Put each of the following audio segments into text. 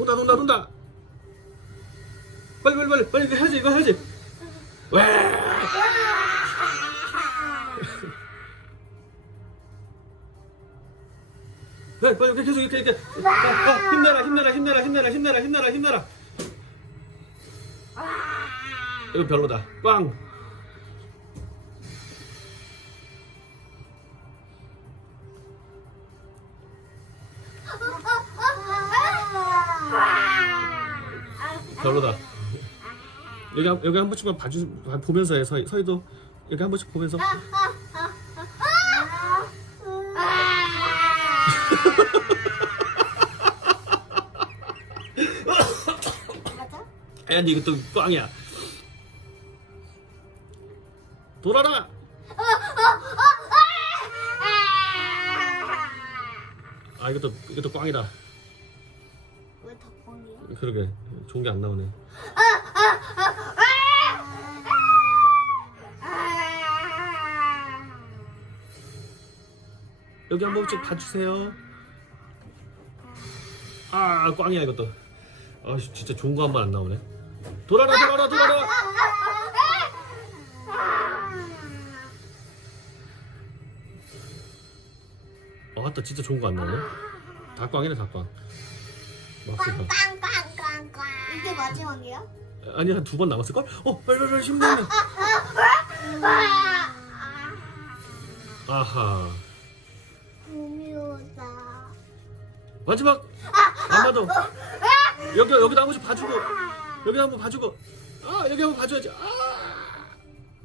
돈다 돈다 돈다. 빨리 빨리 빨리 빨리 해야지 이거 해야지. 왜? 빨리 빨리 계속 이렇게 이렇게. 아, 아, 힘내라 힘내라 힘내라 힘내라 힘내라 힘내라 힘내라. 이거 별로다. 꽝 별로다. 여기 한, 여기 한 번씩만 봐주 봐- 보면서 해. 서희 서희도 여기 한 번씩 보면서? 아니 또 꽝이야. 돌아라! 아 이것도 이것도 꽝이다. 왜 덕분이야? 그러게. 좋은 게 안 나오네. 여기 한 번씩 봐주세요. 아 꽝이야 이것도. 아 진짜 좋은 거 한 번 안 나오네. 돌아라 돌아라 돌아라. 아따 진짜 좋은 거 안 나오네. 다 꽝이네 다꽝 막스 꽝 꽝꽝꽝꽝. 이게 마지막이야? 아니 한 두 번 남았을 걸? 어 빨리 빨리 빨리 힘내네 아하. 구미호다. 마지막. 아마도. 여기 여기도 한 번씩 봐주고. 여기 한번 봐주고. 아 여기 한 번 봐줘야지. 아.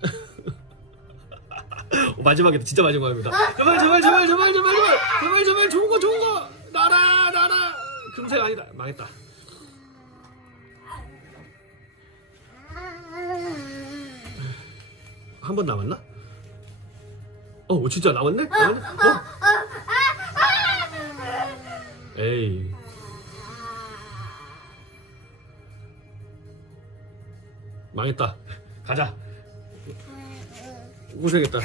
어, 마지막이다. 진짜 마지막입니다. 제발 제발 제발 제발 제발 제발. 제발 제발. 좋은 거 좋은 거 금색 아니다 망했다 한 번 남았나? 어 진짜 남았네? 남았네? 어? 에이 망했다 가자 고생했다